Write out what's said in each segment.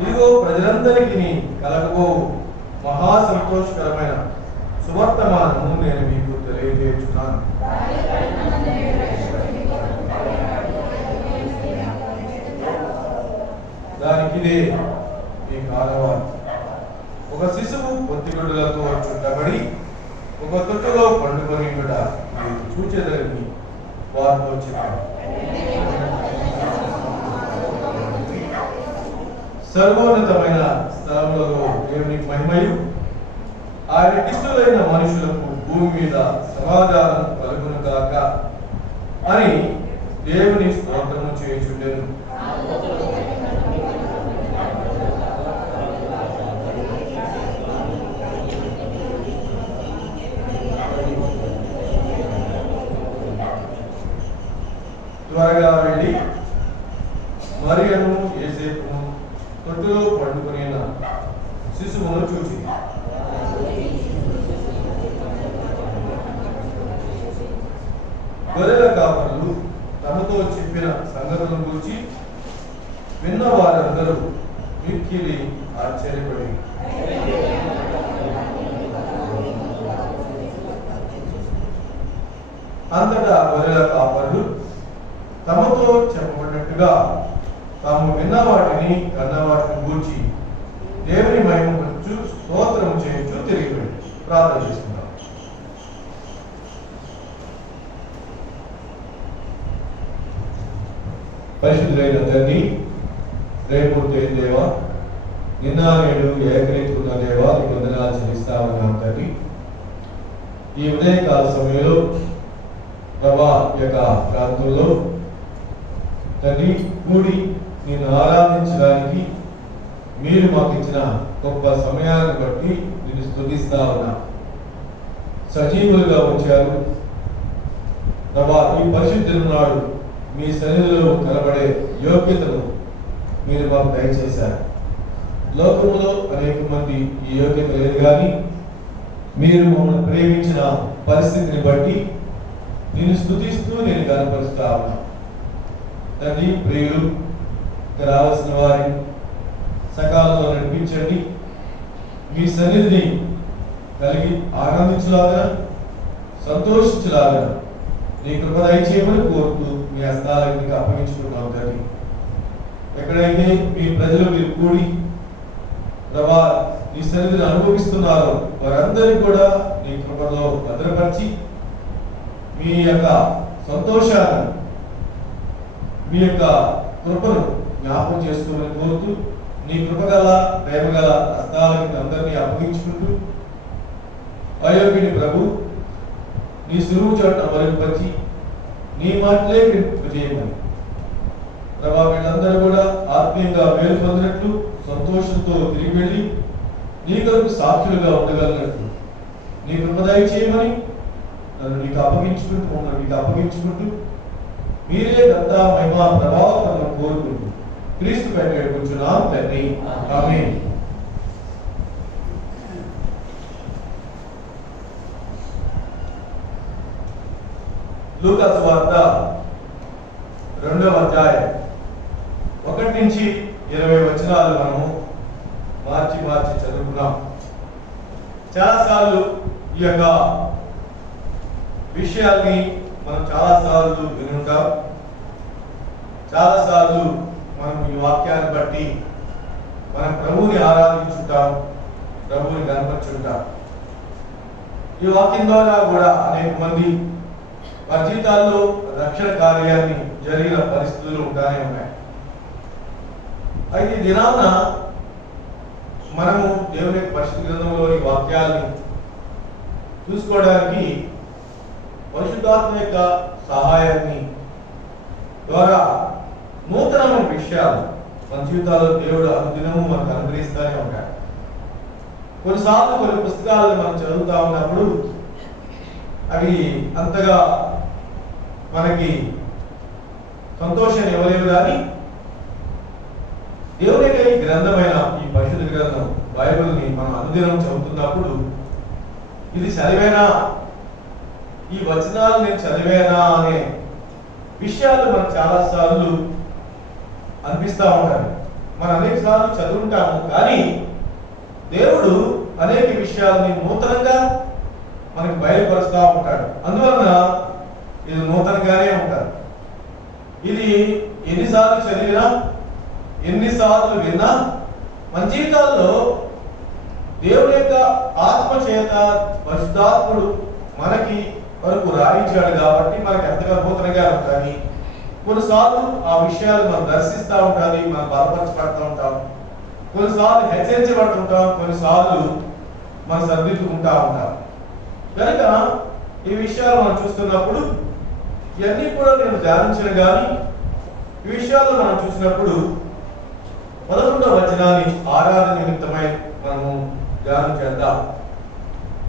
ఇదిగో ప్రజలందరికీ కలగబో మహా సంతోషకరమైన సువర్తమానము నేను మీకు తెలియజేస్తున్నాను. దానికిదే మీ కారణవాలు. ఒక శిశువు పొత్తిగుడ్డులతో చుట్టబడి ఒక తొట్టులో పండుకొని కూడా మీరు చూచెదరని వారితో చెప్పారు. సర్వోన్నతమైన స్థలంలో దేవుని మహిమయు ఆయన ఇష్టలైన మనుషులకు భూమి మీద సమాధానం కలుగును కాక అని దేవుని స్తోత్రము చేయుచుండెను. త్వరగా వెళ్ళి మరియను యోసేపును తొట్టులో పండుకొని శిశువును చూసి గొర్రెల కాపరులు తమతో చెప్పిన సంగతులను గురించి విన్న వారందరూ మిక్కిలి ఆశ్చర్యపడి అంతటా గొర్రెల కాపరులు తమతో చెప్పబడినట్టుగా తాము విన్న వాటిని కన్న వాటిని గూర్చి దేవుని మహిమపరచు స్తోత్రం చేయొచ్చు తిరిగి ప్రార్థన చేస్తున్నాం. పరిశుద్ధులైన తండ్రి, రేపొద్దు దేవా, నిన్న నేడు ఏకరీతున్న దేవా, నీకు వందనాలు చెల్లిస్తా ఉన్నాం తండ్రి. ఈ ఉదయకాల సమయంలో ప్రభా యొక్క ప్రాంతంలో తండ్రి కూడి నిన్ను ఆరాధించడానికి మీరు మాకు ఇచ్చిన గొప్ప సమయాన్ని బట్టి నిన్ను స్తుతిస్తా ఉన్నా. సజీవులుగా ఉంచారు ప్రభా. ఈ పరిశుద్ధుల నాడు మీ సన్నిధిలో కనబడే యోగ్యతను మీరు మాకు దయచేశారు. లోకంలో అనేక మంది ఈ యోగ్యత లేదు, కానీ మీరు మమ్మల్ని ప్రేమించిన పరిస్థితిని బట్టి నిన్ను స్తుతిస్తూ నేను కనపరుస్తా ఉన్నా తండ్రి. ప్రియులు రావాల్సిన వారిని సకాలంలో నడిపించండి. మీ సన్నిధిని కలిగి ఆనందించలాగా, సంతోషించలాగా నీ కృప దయచేయమని కోరుతూ మీ హస్తాలకు అప్పగించుకుంటున్నాం తండ్రి. ఎక్కడైతే మీ ప్రజలు మీరు కూడి ప్రభా నీ సన్నిధిని అనుభవిస్తున్నారో వారందరినీ కూడా నీ కృపలో భద్రపరిచి మీ యొక్క సంతోషాన్ని, మీ యొక్క కృపను జ్ఞాపకం చేసుకోమని కోరుతూ నీ కృపగల ప్రేమగల హస్తాలకు అందరినీ అప్పగించుకుంటూ అయోగ్యుని ప్రభు నీ సులువు చోట మరుగుపరిచి నీ మాటలే చేయమని ప్రభా వీళ్ళందరూ కూడా ఆత్మీయంగా మేలు పొందినట్లు సంతోషంతో తిరిగి వెళ్ళి నీ కొరకు సాక్షులుగా ఉండగలిగినట్లు నీ కృపదయ చేయమని నన్ను నీకు అప్పగించుకుంటూ మీరే గంతా మహిమా ప్రభావం కోరుకుంటూ క్రీస్తు పేరిట వేడుకుంటున్నాం తండ్రి. ఆమేన్. లూకా సువార్త 2వ అధ్యాయం 1 నుంచి 20 వచనాలు మనము మార్చి చదువుకున్నాం. చాలాసార్లు ఈ యొక్క విషయాల్ని మనం చాలాసార్లు వినుంటాం. చాలాసార్లు మనం ఈ వాక్యాన్ని బట్టి మనం ప్రభువుని ఆరాధించుంటాం, ప్రభువుని కనపరుచుంటాం. ఈ వాక్యం ద్వారా కూడా అనేక మంది వారి జీవితాల్లో రక్షణ కార్యాన్ని జరిగిన పరిస్థితులు ఉంటానే ఉన్నాయి. అయితే దినాన మనము దేవుని పరిశుద్ధ గ్రంథంలోని వాక్యాలను చూసుకోవడానికి పరిశుద్ధాత్మ యొక్క సహాయాన్ని ద్వారా నూతనమైన విషయాలు మన జీవితాల్లో దేవుడు అనుదినము మనకు అనుగ్రహిస్తూనే ఉంటాడు. కొన్నిసార్లు కొన్ని పుస్తకాలను మనం చదువుతా ఉన్నప్పుడు అవి అంతగా మనకి సంతోషాన్ని ఇవ్వలేవు, కానీ దేవునికి గ్రంథమైన ఈ పరిశుద్ధ గ్రంథం బైబిల్ని మనం అనుదినం చదువుతున్నప్పుడు ఇది చదివేనా, ఈ వచనాలు నేను చదివేనా అనే విషయాలు మనకు చాలాసార్లు అనిపిస్తూ ఉంటాయి. మనం అనేక సార్లు చదువుంటాము, కానీ దేవుడు అనేక విషయాలని నూతనంగా మనకి బయలుపరుస్తూ ఉంటాడు. అందువలన ఇది నూతనంగానే ఉంటారు. ఇది ఎన్నిసార్లు చదివినా, ఎన్నిసార్లు విన్నా మన జీవితాల్లో దేవుని యొక్క ఆత్మ చేత పరిశుద్ధాత్ముడు మనకి వరకు రాయించాడు కాబట్టి మనకి ఎంతగా నూతనంగా ఉంటుంది. కొన్నిసార్లు ఆ విషయాలు మనం దర్శిస్తూ ఉంటుంది, మనం బలపరచబడుతూ ఉంటాం, కొన్నిసార్లు హెచ్చరించబడుతుంటాం, కొన్నిసార్లు మనం సర్దిద్దుకుంటూ ఉంటాం. కనుక ఈ విషయాలు మనం చూస్తున్నప్పుడు ఇవన్నీ కూడా నేను ధ్యానించను, కానీ ఈ విషయాల్లో మనం చూసినప్పుడు 11వ వచనాన్ని ఆరాధన నిమిత్తమై మనము ధ్యానం చేద్దాం.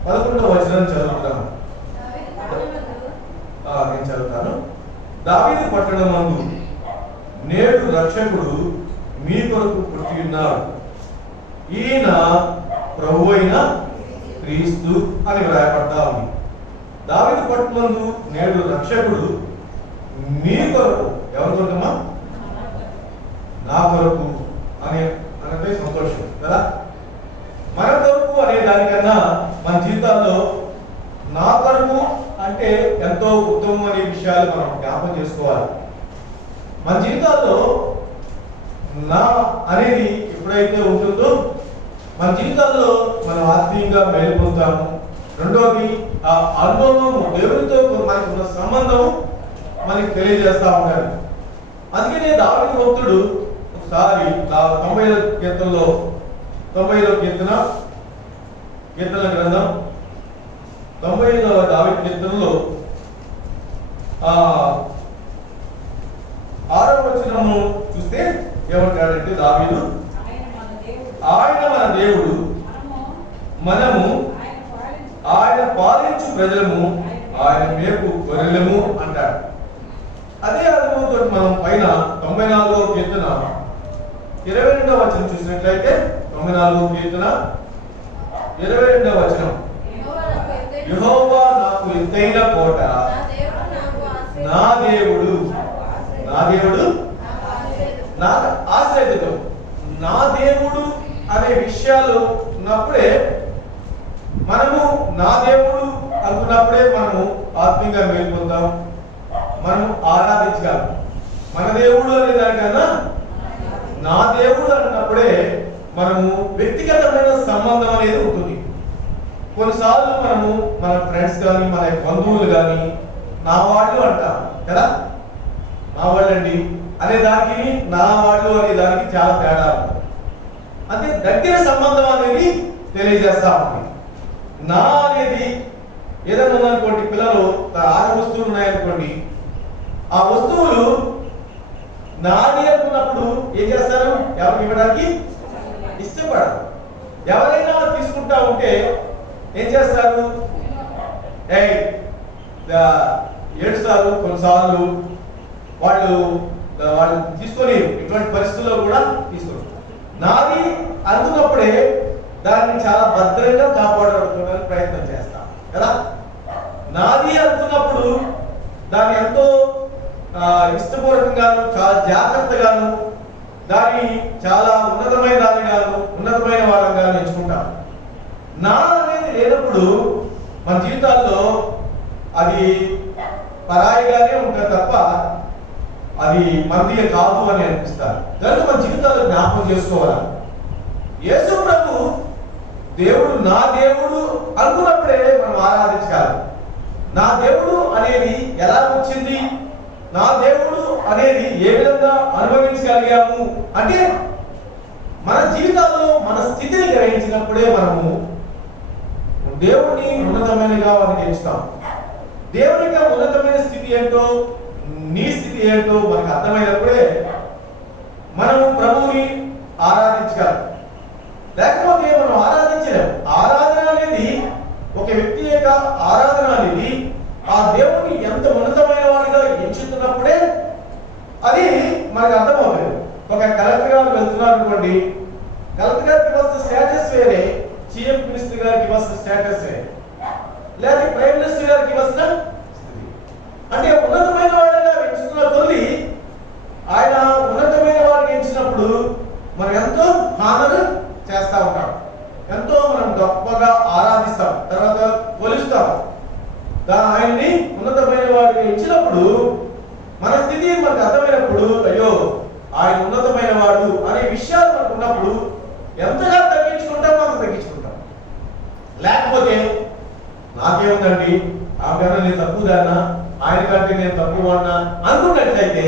11వ వచనం చదువుతున్నాను. నేను చదువుతాను. దావీదు పట్టణమందు నేడు రక్షకుడు మీ కొరకు పుట్టి ఉన్నాడు, ఈయన ప్రభు అయిన క్రీస్తు అని వ్రాయబడతా ఉంది. దావీదు పట్టణమందు నేడు రక్షకుడు మీ కొరకు, ఎవరి కొరకమ్మా? నా కొరకు అనే సంతోషం కదా. మన కొరకు అనే దానికన్నా మన జీవితాల్లో నా కొరకు అంటే ఎంతో ఉత్తమం అనే విషయాలు మనం జ్ఞాపకం చేసుకోవాలి. మన జీవితాల్లో నా అనేది ఎప్పుడైతే ఉంటుందో మన జీవితాల్లో మనం ఆత్మీయంగా మేలు పొందుతాము. రెండోది ఆ అనుభవం దేవునితో మనకు ఉన్న సంబంధం మనకి తెలియజేస్తా ఉంటారు. అందుకనే దావీదు భక్తుడు ఒకసారి 90వ కీర్తనలో 90వ కీర్తన గ్రంథం 90వ దావీదు కీర్తనలో 6వ వచనము చూస్తే ఏమంటాడంటే దావీదు, ఆయన మన దేవుడు, మనము ఆయన పాలించు ప్రజలము, ఆయన మేపు గొర్రెలము అంటాడు. అదే అనుభవంతో మనం పైన 94వ కీర్తన 22వ వచనం చూసినట్లయితే 94వ కీర్తన 22వ వచనం, యెహోవా నాకు ఎత్తైన కోట, నా దేవుడు నాకు ఆశ్రయదుడు. నా దేవుడు అనే విషయాలు ఉన్నప్పుడే మనము నా దేవుడు అనుకున్నప్పుడే మనము ఆత్మీయంగా మేల్కొందాం, మనము ఆరాధించగలం. మన దేవుడు అనే దానికన్నా నా దేవుడు అన్నప్పుడే మనము వ్యక్తిగతమైన సంబంధం అనేది ఉంటుంది. కొన్నిసార్లు మనము మన ఫ్రెండ్స్ కానీ మన బంధువులు కానీ నా వాళ్ళు అంటాం కదా, నా వాళ్ళండి అనే దానికి నా వాళ్ళు అనే దానికి చాలా తేడా ఉంటుంది. అంటే దగ్గర సంబంధం అనేది తెలియజేస్తా ఉంటుంది. నా అనేది ఏదైనా ఉందనుకోండి, పిల్లలు ఆరు వస్తువులు ఉన్నాయనుకోండి, ఆ వస్తువులు నాది అనుకున్నప్పుడు ఏం చేస్తారు? ఎవరికి ఇవ్వడానికి ఇష్టపడరు. ఎవరైనా తీసుకుంటా ఉంటే ఏం చేస్తారు? ఏడుస్తారు. కొన్నిసార్లు వాళ్ళు తీసుకొని ఇటువంటి పరిస్థితుల్లో కూడా తీసుకొని నాది అనుకున్నప్పుడే దాన్ని చాలా భద్రంగా కాపాడుకోవడానికి ప్రయత్నం చేస్తాం కదా. నాది అనుకున్నప్పుడు దాన్ని ఎంతో ఇష్టపూర్వకంగాను చాలా జాగ్రత్తగాను దాన్ని చాలా ఉన్నతమైన దానిగాను ఉన్నతమైన వాళ్ళగాను ఎంచుకుంటాం. నా అనేది లేనప్పుడు మన జీవితాల్లో అది పరాయిగానే ఉంటుంది తప్ప అది మనది కాదు అని అనిపిస్తారు. కనుక మన జీవితాల్లో జ్ఞాపకం చేసుకోవాలి. యేసు ప్రభు దేవుడు నా దేవుడు అనుకున్నప్పుడే మనం ఆరాధించాలి. నా దేవుడు అనేది ఎలా వచ్చింది, నా దేవుడు అనేది ఏ విధంగా అనుభవించగలిగాము అంటే మన జీవితాల్లో మన స్థితిని గ్రహించినప్పుడే మనము దేవుడిని ఉన్నతమైనగా మనకి ఎంచుతాం. దేవుని యొక్క ఉన్నతమైన స్థితి ఏంటో, నీ స్థితి ఏంటో మనకు అర్థమైనప్పుడే మనము ప్రభువుని ఆరాధించగలం. లేకపోతే మనం ఆరాధించలేము. ఆరాధన అనేది ఒక వ్యక్తి యొక్క ఆరాధన అనేది ఆ దేవుని ఎంత ఉన్నతమైన వాడిగా ఎంచుతున్నప్పుడే అది మనకు అర్థమవుతుంది. ఒక కలెక్టర్ గారు వెళ్తున్నారు అనుకోండి, కలెక్టర్ గారికి ఇవ్వాల్సిన స్టేటస్ వేరే, చీఫ్ మినిస్టర్ గారికి ఇవ్వాల్సిన స్టేటస్ వేరే, లేదా ప్రైమ్ మినిస్టర్ గారికి ఇవ్వాల్సిన అంటే ఉన్నతమైన వాడిగా ఎంచుతున్న కొద్ది ఆయన ఉన్నతమైన వాడిని ఎంచినప్పుడు మనం ఎంతో హానర్ చేస్తూ ఉంటాం, ఎంతో మనం గొప్పగా ఆరాధిస్తాం, తర్వాత కొలుస్తాం. ఆయన్ని ఉన్నతమైన వాడిని ఇచ్చినప్పుడు మన స్థితి మనకు అర్థమైనప్పుడు అయ్యో ఆయన ఉన్నతమైన వాడు అనే విషయాలు మనకు ఉన్నప్పుడు ఎంతగా తగ్గించుకుంటాం మనం తగ్గించుకుంటాం. లేకపోతే నాకేముందండి ఆమె నేను తక్కువ దాన్నా, ఆయన కంటే నేను తక్కువ అన్నా అనుకున్నట్లయితే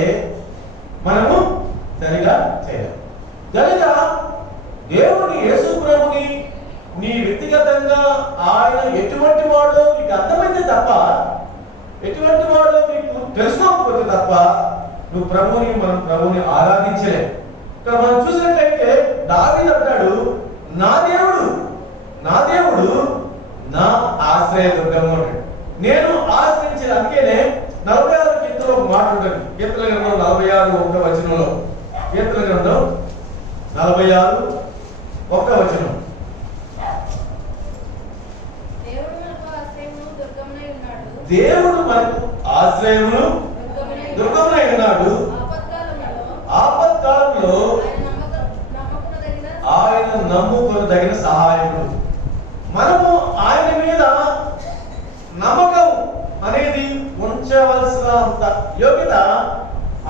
మనము సరిగా చేయలేము. కనుక దేవుని యేసు ప్రభుని నీ వ్యక్తిగతంగా ఆయన ఎటువంటి వాడో నీకు అర్థమైతే తప్ప, ఎటువంటి వాడో నీకు తెలుసుకోకపోతే తప్ప నువ్వు మనం ప్రభుని ఆరాధించలేము. ఇక్కడ మనం చూసినట్లయితే దావీదు అంటాడు, నా దేవుడు నా ఆశ్రయదుర్గము అంటాడు. నేను ఆశ్రయించిన, అందుకేనే 46 కీర్తనలో ఒక మాట ఉంటుంది. కీర్తన గ్రంథం 46 1వ వచనంలో, కీర్తన గ్రంథం 46 1వ వచనం, దేవుడు మనకు ఆశ్రయమును దుర్గమునై ఉన్నాడు, ఆపత్కాలంలో ఆయన నమ్ముకొనదగిన సహాయకుడు. మనము ఆయన మీద నమ్మకం అనేది ఉంచవలసిన అంత యోగ్యత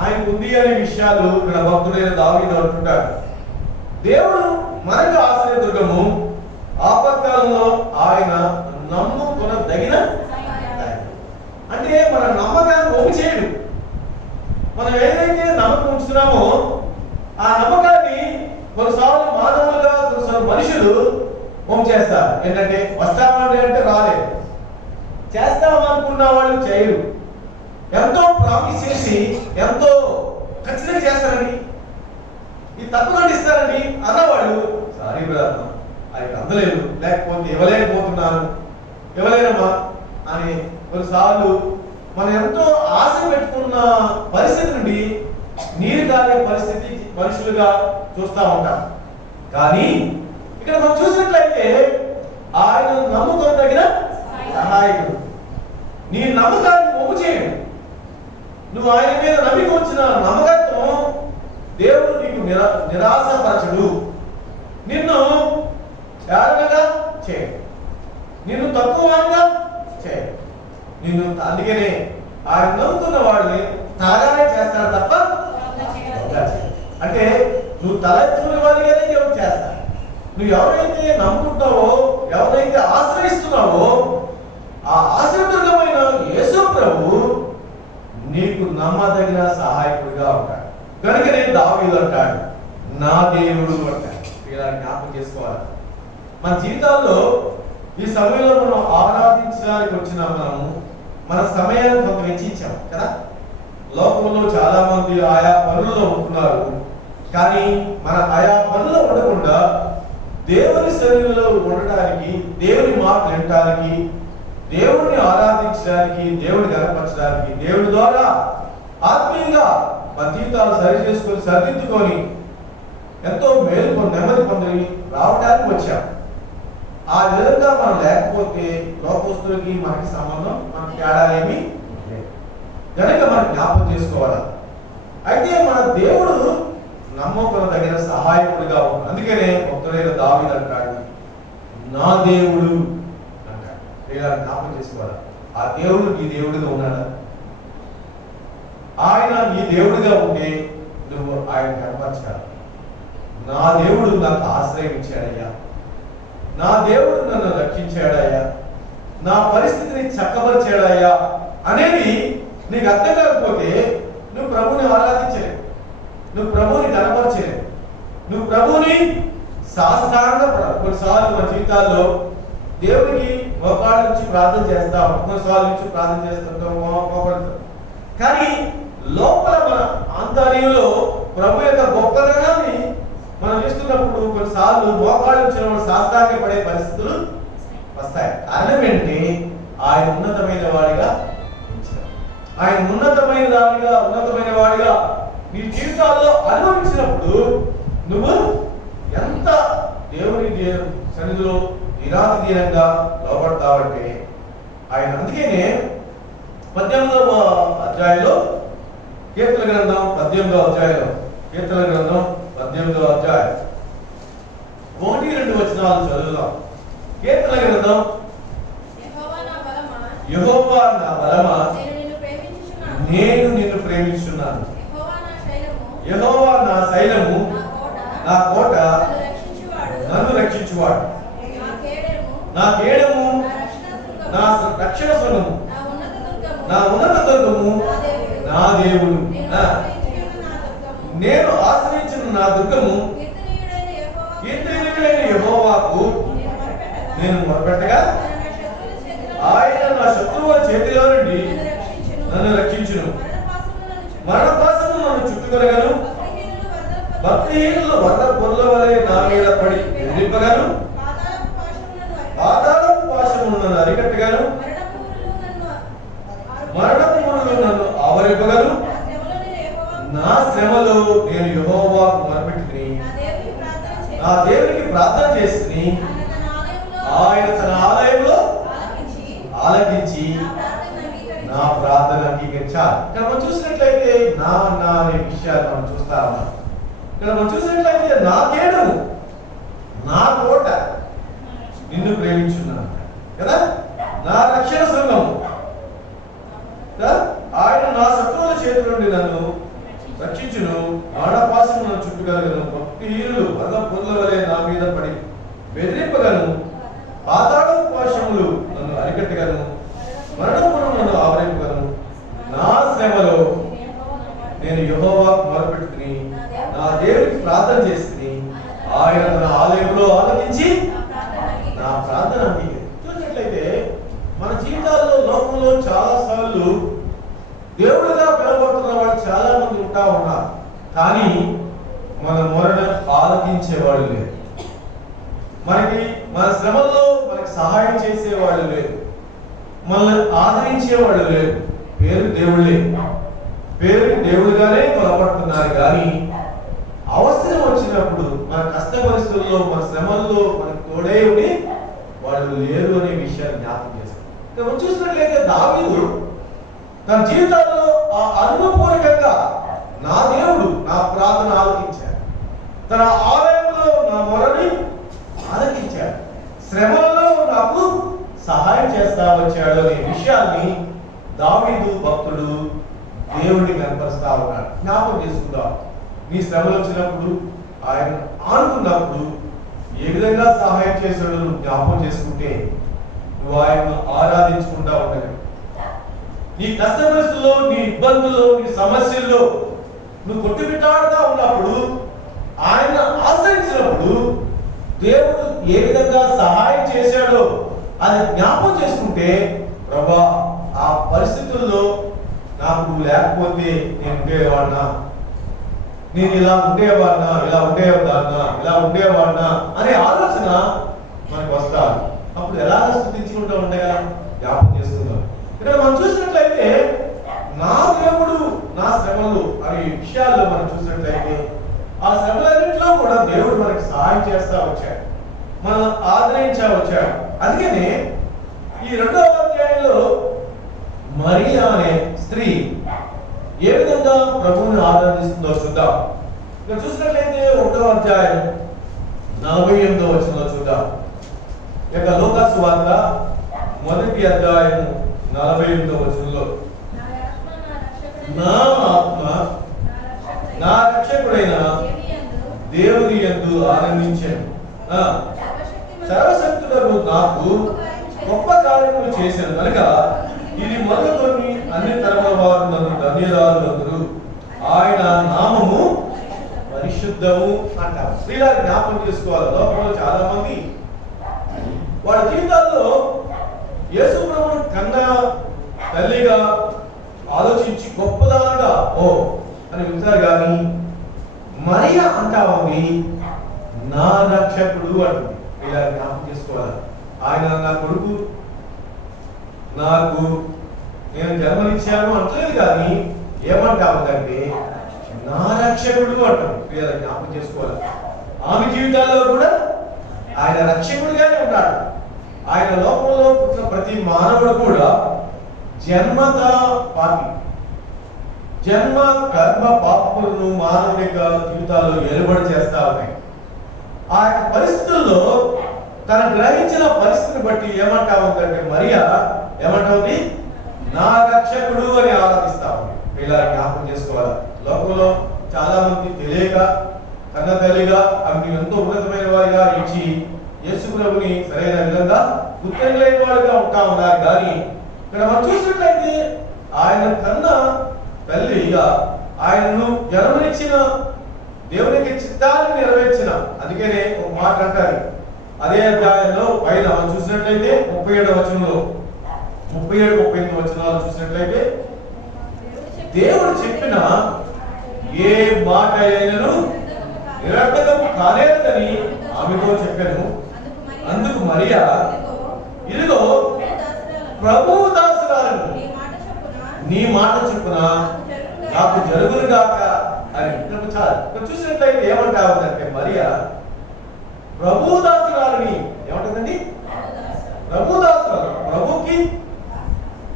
ఆయనకు ఉంది అనే విషయాలు ఇక్కడ భక్తుడైన దావీదు అంటుంటాడు. దేవుడు మనకు ఆశ్రయదుర్గము, ఆపత్కాలంలో ఆయన నమ్ముకొనదగిన. అంటే మన నమ్మకాన్ని ఒప్పు చేయడు. మనం ఏదైతే నమ్మకం ఉంచుతున్నామో ఆ నమ్మకాన్ని కొన్నిసార్లు మానవులుగా, కొన్నిసార్లు మనుషులు ఒప్పు చేస్తారు. ఏంటంటే వస్తామంటే అంటే రాలేదు, చేస్తామనుకున్న వాళ్ళు చేయరు. ఎంతో ప్రామిస్ చేసి ఎంతో ఖచ్చితంగా చేస్తారండి, ఇది తప్పకుండా ఇస్తారండి అన్నవాళ్ళు సారీ బ్రదర్ అది అందలేదు, లేకపోతే ఇవ్వలేకపోతున్నాను, ఇవ్వలేనమ్మా అని కొన్నిసార్లు మనం ఎంతో ఆశ పెట్టుకున్న పరిస్థితి నుండి నీరు కాగే పరిస్థితి మనుషులుగా చూస్తూ ఉంటాం. కానీ ఇక్కడ మనం చూసినట్లయితే ఆయన నమ్ముకోదగిన సహాయకుడు. నీ నమ్మకాన్ని ఒప్పు చేయడు. నువ్వు ఆయన మీద నమ్మిక వచ్చిన నమ్మకత్వం దేవుడు నీకు నిరాశపరచడు, నిన్ను జాగ్రత్తగా చేయడు, నిన్ను తక్కువగా చేయడు. నిన్ను అందుకనే ఆయన నమ్ముతున్న వాడిని తాగానే చేస్తాడు తప్ప అంటే నువ్వు తలెత్తుకునే వాడిగానే దేవుడు చేస్తాడు. నువ్వు ఎవరైతే నమ్ముకుంటావో, ఎవరైతే ఆశ్రయిస్తున్నావో ఆ ఆశ్రయదుర్గమైన యేసు ప్రభు నీకు నమ్మదగిన సహాయకుడిగా ఉంటాడు. కనుకనే దావీదు అంటాడు, నా దేవుడు అంటాడు. ఇలా జ్ఞాపకం చేసుకోవాలి. మన జీవితాల్లో ఈ సమయంలో మనం ఆరాధించడానికి వచ్చిన మనము మన సమయాన్ని కొంత వెచ్చించాం కదా. లోకంలో చాలా మంది ఆయా పనుల్లో ఉంటున్నారు, కానీ మన ఆయా పనుల్లో ఉండకుండా దేవుని సన్నిధిలో ఉండటానికి, దేవుని మాట వినటానికి, దేవుడిని ఆరాధించడానికి, దేవుడిని కనపరచడానికి, దేవుడి ద్వారా ఆత్మీయంగా మన జీవితాలు సరి చేసుకొని సరిదిద్దుకొని ఎంతో మేలు నెమ్మది పొంది రావడానికి వచ్చాం. ఆ విధంగా మనం లేకపోతే లోకస్తులకి మనకి సంబంధం, మనకి తేడాలేమి లేదు. కనుక మనం జ్ఞాపకం చేసుకోవాలి. అయితే మన దేవుడు నమ్మకదగిన సహాయకుడిగా ఉన్నాడు. అందుకనే భక్తుడైన దావీదు అంటాడు, నా దేవుడు అంటాడు. ఇలా జ్ఞాపకం చేసుకోవాలి. ఆ దేవుడు నీ దేవుడిగా ఉన్నాడా? ఆయన నీ దేవుడిగా ఉంటే నువ్వు ఆయన కనపరచాలి. నా దేవుడు నాకు ఆశ్రయం ఇచ్చాడయ్యా, నా దేవుడు నన్ను రక్షించాడయ్యా, నా పరిస్థితిని చక్కబరిచాడయ్యా అనేది నీకు అర్థం కాకపోతే నువ్వు ప్రభుని ఆరాధించలేవు, నువ్వు ప్రభుని కనపరచలేవు, నువ్వు ప్రభుని సాష్టాంగపడాలి. కొన్నిసార్లు మన జీవితాల్లో దేవునికి మోకాళ్ళ నుంచి ప్రార్థన చేస్తాం, కొన్నిసార్లు నుంచి ప్రార్థన చేస్తుంటాం, మోపడతాం. కానీ లోపల మన ఆంతర్యంలో ప్రభు యొక్క గొప్పదనాన్ని మనం చూస్తున్నప్పుడు కొన్నిసార్లు మోకాళ్ళు వచ్చిన శాస్త్రాంగ పడే పరిస్థితులు వస్తాయి. కారణం ఏంటి? ఆయన ఉన్నతమైన వాడిగా, ఆయన ఉన్నతమైన వాడిగా నీ జీవితాల్లో అనుభవించినప్పుడు నువ్వు ఎంత దేవుని సన్నిధిలో నిరాధీనంగా లోపడతావంటే ఆయన. అందుకనే 18వ అధ్యాయంలో కీర్తన గ్రంథం 18వ అధ్యాయంలో కీర్తన గ్రంథం 18వ అధ్యాయం 1-2 వచనాలు చదువుదాం. కీర్తన గ్రంథం. యెహోవా నా బలమా, నేను నిన్ను ప్రేమించున్నాను. యెహోవా నా శైలము, నా కోట, నన్ను రక్షించువాడు. నా కేడము, నా రక్షణ శృంగము, నా ఉన్నత దుర్గము, నా దేవుడు. నేను ఆశ్రయించిన నా దుర్గము, కీర్తనీయుడైన యెహోవాకు నేను మొరపెట్టగా ఆయన నా శత్రువుల చేతిలో నుండి నన్ను రక్షించును. మరణపాశము నన్ను చుట్టుకొనగను, భక్తిహీనులు వరద పొర్ల వలె నా మీద పడి ఎదిరింపగను, పాతాళపు పాశములు నన్ను అరికట్టగను, మరణపు మునులు నన్ను ఆవరింపగను. నా శ్రమలో నేను యెహోవాకు మొరపెట్టుకుని నా దేవునికి ప్రార్థన చేసి ఆయన తన ఆలయంలో ఆలకించి నా ప్రార్థన అంగీకరించాలి. ఇక్కడ మనం చూసినట్లయితే నా అనే విషయాలు మనం చూస్తా ఉన్నాం. ఇక్కడ మనం చూసినట్లయితే నా కేడము, నా కోట, నిన్ను ప్రేమించున్నాను కదా, నా రక్షణ శృంగము, ఆయన నా శత్రువుల చేతి నుండి నన్ను రక్షించును. ఆడపాశము నన్ను చుట్టుగలను, భక్తిహీనులు వరద పొర్ల వలె నా మీద పడి బెదిరింపగలను, పాతాళపు పాశములు నన్ను అరికట్టగలను, మరణమును నన్ను ఆవరింపగలను. నా శ్రమలో నేను యెహోవాకు మొరపెట్టుకుని నా దేవునికి ప్రార్థన చేసి ఆయన తన ఆలయంలో ఆలకించి నా ప్రార్థన చూసినట్లయితే మన జీవితాల్లో లోకంలో చాలా సార్లు దేవుడిగా పిలవబడుతున్న వాళ్ళు చాలా మంది ఉంటా ఉన్నారు. కానీ మన మొరను ఆలకించేవాళ్ళు లేదు. మనకి మన శ్రమల్లో మనకి సహాయం చేసేవాళ్ళు లేదు, మనల్ని ఆదరించేవాళ్ళు లేదు. పేరు దేవుళ్ళే, పేరుకి దేవుడిగానే పిలవబడుతున్నారు. కానీ అవసరం వచ్చినప్పుడు మన కష్ట పరిస్థితుల్లో, మన శ్రమల్లో మనకు తోడే ఉండి వాళ్ళు లేరు అనే విషయాన్ని జ్ఞాపకం చేస్తారు. మనం చూసినట్లయితే దావీదు తన జీవితాల్లో ఆ అనుభవపూర్వకంగా నా దేవుడు నా ప్రార్థన ఆలకించాడు, తన ఆలయంలో నా మొరని ఆలకించాడు, శ్రమలలో నాకు సహాయం చేస్తా వచ్చాడు అనే విషయాన్ని దావీదు భక్తుడు దేవుడిని కనపరుస్తా ఉన్నాడు. జ్ఞాపకం చేసుకుందాం. నీ శ్రమలు వచ్చినప్పుడు, ఆయన ఆనుకున్నప్పుడు ఏ విధంగా సహాయం చేశాడు నువ్వు జ్ఞాపకం చేసుకుంటే నువ్వు ఆయన్ను ఆరాధించుకుంటా ఉండగా, నీ కష్ట పరిస్థితుల్లో, నీ ఇబ్బందుల్లో, నీ సమస్యల్లో నువ్వు కొట్టుమిట్టాడుతూ ఉన్నప్పుడు, ఆయన ఆశ్రయించినప్పుడు దేవుడు ఏ విధంగా సహాయం చేశాడో అది జ్ఞాపకం చేసుకుంటే, ప్రభా ఆ పరిస్థితుల్లో నాకు లేకపోతే నేను ఉండేవాడినా, నేను ఇలా ఉండేవాడినా, ఇలా ఉండేవాడినా అనే ఆలోచన మనకు వస్తాడు. అప్పుడు ఎలాగ స్థుతించుకుంటూ ఉండగా జ్ఞాపకం చేసుకుందాం. ఇక్కడ మనం చూసినట్లయితే నా దేవుడు నా శ్రమలు అనే విషయాల్లో మనం చూసినట్లయితే ఆ శ్రమలన్నింటిలో కూడా దేవుడు మనకి సహాయం చేస్తా వచ్చాడు, మనం ఆదరించా వచ్చాడు. అందుకనే ఈ 2వ అధ్యాయంలో మరియా అనే స్త్రీ ఏ విధంగా ప్రభువుని ఆరాధిస్తుందో చూద్దాం. ఇక్కడ చూసినట్లయితే 1వ అధ్యాయం 48వ వచనంలో చూద్దాం. ఇక లూకా సువార్త 1వ అధ్యాయం 48వ వచనంలో నా ఆత్మ నా రక్షకుడైన దేవుని యందు ఆనందించాను, సర్వశక్తుడు నాకు గొప్ప కార్యములు చేశాను కనుక ఇది మొదలుకొని అన్ని తరముల వారు నన్ను ధన్యురాలు అందరూ, ఆయన నామము పరిశుద్ధము అంటారు. స్త్రీలాగా జ్ఞాపకం చేసుకోవాలి. లోకంలో చాలా మంది వాళ్ళ జీవితాల్లో యేసు ప్రభువును కన్నా తల్లిగా ఆలోచించి గొప్పదానిగా అని చెప్తారు. కానీ మరియా అంటా ఉంది నా రక్షకుడు అంటుంది. ఇలా జ్ఞాపకం చేసుకోవాలి. ఆయన నా కొడుకు, నాకు నేను జన్మనిచ్చాను అంటలేదు, కానీ ఏమంటా ఉందంటే నా రక్షకుడు అంటాడు. ఇలా జ్ఞాపకం చేసుకోవాలి. ఆమె జీవితాల్లో కూడా ఆయన రక్షకుడిగానే ఉన్నాడు. ఆయన లోకంలో పుట్టిన ప్రతి మానవుడు కూడా జన్మత పాపి, జన్మ కర్మ పాపములను మానవుని యొక్క జీవితాల్లో ఎలుబడి చేస్తా ఉన్నాయి. ఆ యొక్క పరిస్థితుల్లో తను గ్రహించిన పరిస్థితిని బట్టి ఏమంటా ఉందంటే మరియా ఏమంటా ఉంది, నా రక్షకుడు అని ఆరాధిస్తా ఉంది. ఇలా జ్ఞాపకం చేసుకోవాలి. లోకంలో చాలా మంది తెలియక కన్న తల్లిగా ఆమె ఎంతో ఉన్నతమైన వారిగా ఇచ్చి యేసు ప్రభుని సరైన విధంగా గుర్తించలేని వాడిగా ఉంటా ఉన్నారు. కానీ ఇక్కడ మనం చూసినట్లయితే ఆయన కన్న తల్లిగా ఆయనను జన్మనిచ్చిన దేవునికి చిత్తాన్ని నెరవేర్చిన, అందుకనే ఒక మాట అంటారు అదే అధ్యాయంలో పైన మనం చూసినట్లయితే 37వ వచనంలో 37-38 వచనాలు చూసినట్లయితే దేవుడు చెప్పిన ఏ మాట అయినను నిరర్ధకము కాలేదని ఆమెతో చెప్పాను. అందుకు మరియా ఇదిగో ప్రభువు దాసురాలను, నీ మాట చొప్పున నాకు జరుగునుగాక అని. ఇక్కడ చూసినట్లయితే ఏమంటా ఉందంటే మరియా ప్రభువు దాసురాలని ఏమంటుందండి, ప్రభు దాసురాలు, ప్రభుకి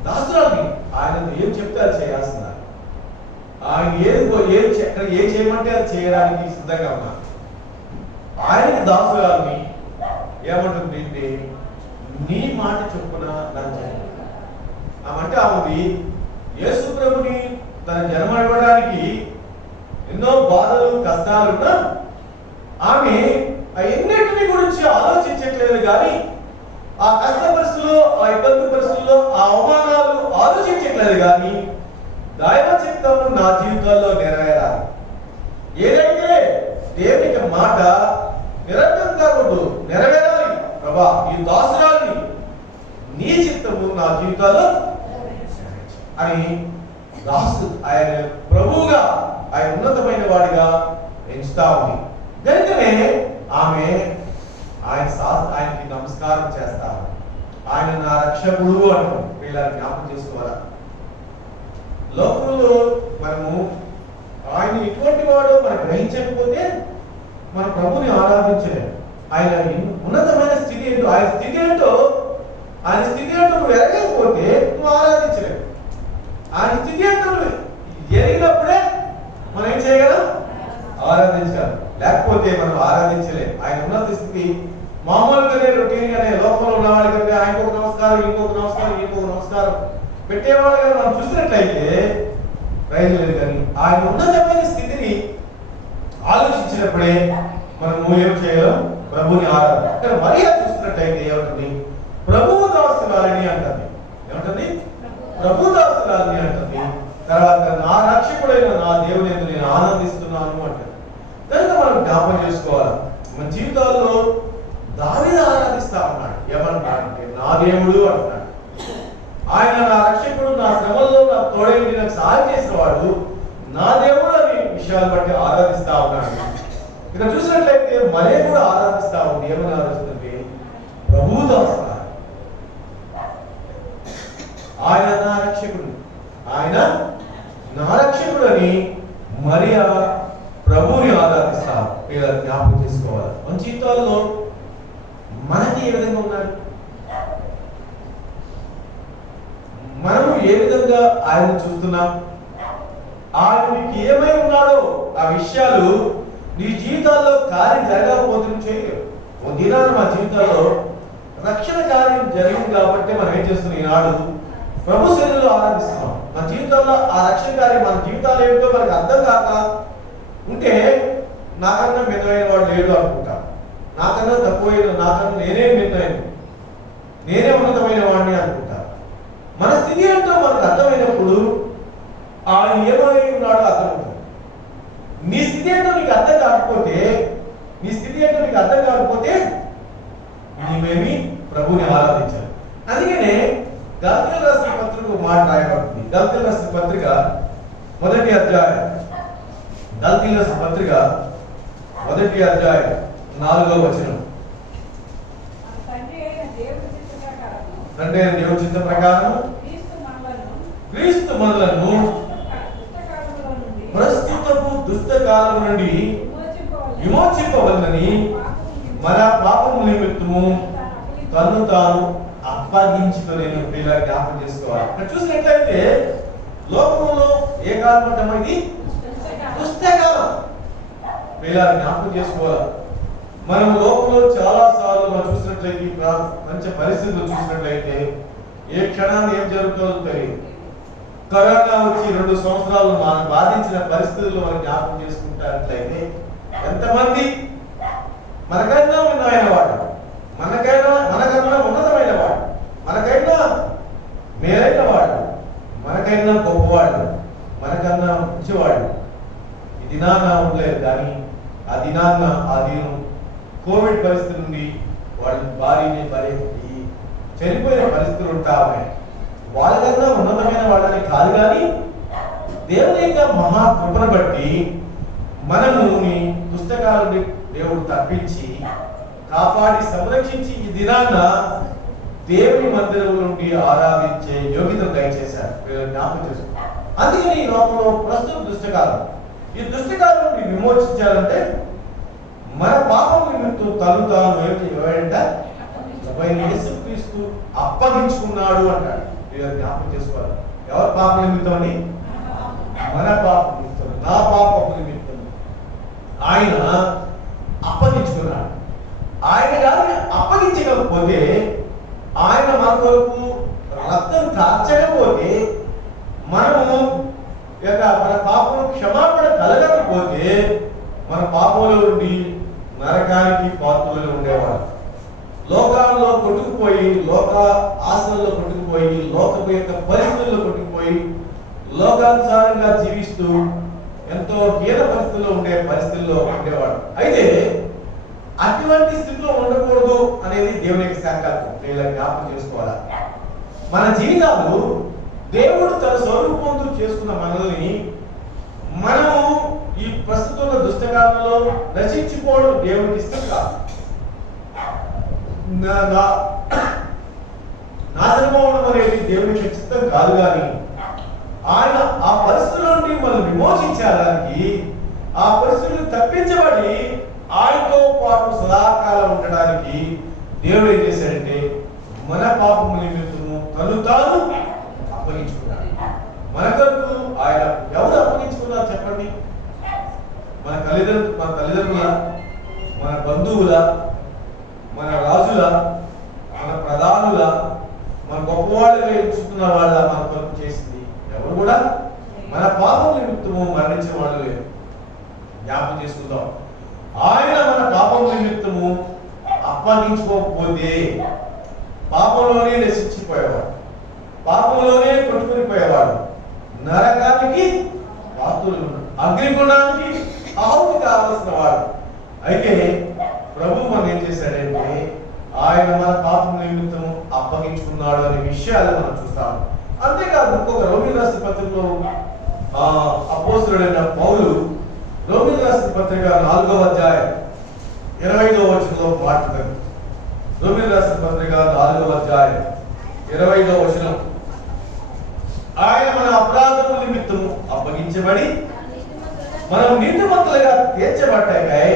దాసురాలని. ఆయన ఏం చెప్తే అది చేయాల్సిందా, ఆయన ఏం చేయమంటే అది చేయడానికి సిద్ధంగా ఉన్నా. ఆయనకి దాసురాలని ఏమంటుంది, నీ మాట చొప్పున నన్ను. ఆమంటే ఆమెది యేసు ప్రభుని తన జన్మ ఇవ్వడానికి ఎన్నో బాధలు కష్టాలున్నా ఆమె ఎన్నింటిని గురించి ఆలోచించట్లేదు. కానీ ఆ కష్ట పరిస్థితుల్లో, ఆ ఇబ్బంది పరిస్థితుల్లో, ఆ అవమానాలు ఆలోచించట్లేదు. కానీ దైవ చిత్తము నా జీవితాల్లో నెరవేరాలి. ఏదైతే దేవునికి మాట నిరంతరంగా ఉండు నెరవేరాలి. ప్రభా ఈ దాసురాన్ని నీ చిత్తము నా జీవితాల్లో అని దాసు ఆయన ప్రభువుగా ఆయన ఉన్నతమైన వాడిగా ఎంచుతా ఉంది. కనుకనే ఆమె ఆయనకి నమస్కారం చేస్తారు. ఆయన నా రక్షకుడు అంటాం. వీళ్ళని జ్ఞాపకం చేసుకోవాలా. లోకంలో మనము ఆయన ఇటువంటి వాడు మనం గ్రహించకపోతే మన ప్రభుని ఆరాధించలేము. ఆయన ఉన్నతమైన స్థితి ఏంటో, ఆయన స్థితి ఏంటో నువ్వు ఎరగకపోతే నువ్వు ఆరాధించలేవు. ఆయన స్థితి ఏంటో ఎరిగినప్పుడే మనం ఏం చేయగలం, ఆరాధించగలం. లేకపోతే మనం ఆరాధించలేం. ఆయన ఉన్నత స్థితి మామూలుగానే రొటీన్ గానే లోకంలో ఉన్నవాడి కంటే ఆయనకు ఒక నమస్కారం, ఇంకొక నమస్కారం, ఇంకొక నమస్కారం పెట్టేవాడుగా మనం చూసినట్లయితే ప్రయోజనం లేదు. కానీ ఆయన ఉన్నతమైన స్థితిని ఆలోచించినప్పుడే మనం ఏం చేయగలం, ప్రభుని ఆరాధన. ఇక్కడ మరియా చూసినట్లయితే ఏమంటుంది, ప్రభువు దాసురాలని అంటుంది. ఏమంటుంది, ప్రభు దాసురాలని అంటుంది. తర్వాత నా రక్షకుడైన నా దేవుని యందు నేను ఆనందిస్తున్నాను అంటుంది. కనుక మనం జ్ఞాపకం చేసుకోవాలి. మన జీవితాల్లో దావీదు ఆరాధిస్తా ఉన్నాడు. ఏమన్నాడంటే నా దేవుడు అంటున్నాడు. ఆయన నా రక్షకుడు, నా శ్రమల్లో నాకు తోడేంటి, నాకు సహాయం చేసిన వాడు నా దేవుడు అనే విషయాలు బట్టి ఆరాధిస్తా ఉన్నాడు. ఇక్కడ చూసినట్లయితే మరే కూడా ఆరాధిస్తా ఉంది. ఏమని ఆరాధిస్తుంది, ప్రభువు దాసురాలు. ఆయన నా రక్షకుడు, ఆయన నా రక్షకుడు అని మరియా ప్రభువుని ఆరాధిస్తారు. మీరు జ్ఞాపకం చేసుకోవాలి. మన జీవితాల్లో మనకి ఏ విధంగా ఉన్నారు, మనము ఏ విధంగా ఆయన చూస్తున్నాం, ఆయనకి ఏమై ఉన్నాడో ఆ విషయాలు నీ జీవితాల్లో కార్యం జరగకపోతే చేయలేవు. ఓ దినాన్ని మా జీవితాల్లో రక్షణ కార్యం జరిగింది కాబట్టి మనం ఏం చేస్తున్నాం, ఈనాడు ప్రభు శరీరంలో ఆరాధిస్తున్నాం. మన జీవితాల్లో ఆ రక్షణ కార్యం మన జీవితాలు ఏమిటో మనకు అర్థం కాక ఉంటే నాకన్నా మితమైన వాడు లేడు అనుకుంటాం. నాకన్నా తక్కువైన, నాకన్నా నేనే మితమైన, నేనే ఉన్నతమైన వాడిని అనుకుంటా. మన స్థితి ఏంటో మనకు అర్థమైనప్పుడు ఆయన ఏమై ఉన్నాడో అర్థమవుతుంది. నీ స్థితి ఏంటో నీకు అర్థం కాకపోతే నీవేమి ప్రభుని ఆరాధించాలి. అందుకనే గలతీయులకు రాసిన పత్రిక మాట రాయబడుతుంది. గలతీయులకు రాసిన పత్రిక 1వ అధ్యాయం, గలతీయులకు రాసిన పత్రిక 1వ అధ్యాయం 4వ వచనం. తండ్రి అయిన దేవుని చిత్త ప్రకారం క్రీస్తు మనలను ప్రస్తుతపు దుష్టకాలం నుండి విమోచింపవలనని మన పాపము నిమిత్తము తను తాను అప్పగించుకొని జ్ఞాపకం చేసుకోవాలి. ఇక్కడ చూసినట్లయితే లోకంలో ఏ కాలం అంటామా? ఇది పుస్తకాలం. పిల్లలు జ్ఞాపకం చేసుకోవాలి. మనం లోకంలో చాలా సార్లు మనం చూసినట్లయితే మంచి పరిస్థితులు చూసినట్లయితే ఏ క్షణాన్ని ఏం జరుగుతుందో తెలియదు. కరోనా వచ్చి 2 సంవత్సరాలు మనం బాధించిన పరిస్థితులు మనం జ్ఞాపకం చేసుకుంటారట్లయితే ఎంతమంది మనకైనా ఉన్నమైన వాడు, మనకన్నా ఉన్నతమైన వాడు, మనకైనా మేలైన వాడు, మనకైనా గొప్పవాడు, మనకన్నా మంచివాడు ఈ దినాన్న ఉండలేదు. కానీ ఆ దినాన్న ఆ దినం కోవిడ్ పరిస్థితి నుండి వాళ్ళు భార్యని చనిపోయిన పరిస్థితులు ఉంటాయి. వాళ్ళకన్నా ఉన్నతమైన వాళ్ళని కాదు, కానీ దేవుని యొక్క మహాకృపను బట్టి మనముని పుస్తకాలని దేవుడు తప్పించి కాపాడి సంరక్షించి ఈ దినాన్న దేవుని మందిరం నుండి ఆరాధించే యోగ్యతను దయచేశారు. జ్ఞాపకం చేసుకుంటారు. అందుకని ఈ లోకంలో ప్రస్తుత దుష్టకాలం, ఈ దుష్టకాలం నుండి విమోచించాలంటే మన పాపం నిమిత్తం తను తాను ఏమంట యేసుక్రీస్తు అప్పగించుకున్నాడు అంటాడు. జ్ఞాపకం చేసుకోవాలి. ఎవరి పాప నిమిత్తం అని? మన పాప నిమిత్తం, నా పాప నిమిత్తం ఆయన అప్పగించుకున్నాడు. ఆయన కానీ అప్పగించకపోతే, ఆయన మన కొరకు రక్తం కార్చకపోతే, మనము మన పాపం క్షమాపణ కలగకపోతే మన పాపంలో నుండి నరకానికి పాత్రలు ఉండేవాడు. లోకాల్లో కొట్టుకుపోయి, లోక ఆశల్లో కొట్టుకుపోయి, లోకపు యొక్క పరిస్థితుల్లో కొట్టుకుపోయి, లోకానుసారంగా జీవిస్తూ ఎంతో హీన పరిస్థితుల్లో పరిస్థితుల్లో ఉండేవాడు. అయితే అటువంటి స్థితిలో ఉండకూడదు అనేది దేవుని యొక్క సంకల్పం. జ్ఞాపకం చేసుకోవాలా. మన జీవితాలు దేవుడు తన స్వరూపంతో చేసుకున్న మనల్ని మనము ఈ ప్రస్తుత దుష్టకాలంలో నశించిపోవడం దేవునికి ఇష్టం కాదు. నాశనమవడం అనేది దేవునికి చిత్తం కాదు. కానీ ఆయన ఆ పరిస్థితుల నుండి మనం విమోచించడానికి, ఆ పరిస్థితులు తప్పించబడి ఆయనతో పాటు సదాకాలం ఉండడానికి దేవుడు ఏం చేశాడంటే మన పాపము నిమిత్తము తను తాను అప్పగించుకున్నాడు. మన కొరకు ఆయన ఎవరు అప్పగించుకున్నారు చెప్పండి? మన తల్లిదండ్రుల, మన బంధువుల, మన రాజుల, మన ప్రధానుల, మన గొప్పవాళ్ళగా ఎంచుకున్న వాళ్ళ మన కొరకు చేసింది ఎవరు కూడా మన పాపం నిమిత్తము మరణించిన వాళ్ళు లేరు. జ్ఞాపకం చేసుకుందాం. ఆయన మన పాపం నిమిత్తము అప్పగించుకోకపోతే పాపంలోనే నశించిపోయేవాడు, పాపంలోనే కొట్టుకుని పోయేవాడు, నరకానికి పాత్రులు, అగ్నిగుండానికి ఆహుతి కావాల్సిన వాడు. అయితే ప్రభు మనం ఏం చేశాడంటే ఆయన మన పాపం నిమిత్తము అప్పగించుకున్నాడు అనే విషయాలు మనం చూస్తాం. అంతేకాదు ఇంకొక రోమిలకు రాసిన పత్రికలో అపోస్తలుడైన పౌలు రోమిలకు రాసిన పత్రిక 4వ అధ్యాయం 25వ వచనంలో మాట్లాడుతారు. రోమిలకు రాసిన పత్రిక 4వ అధ్యాయం 25వ వచనం, ఆయన మన అపరాధముల నిమిత్తము అప్పగించబడి మనం నీతిమంతులుగా తీర్చబడ్డాకై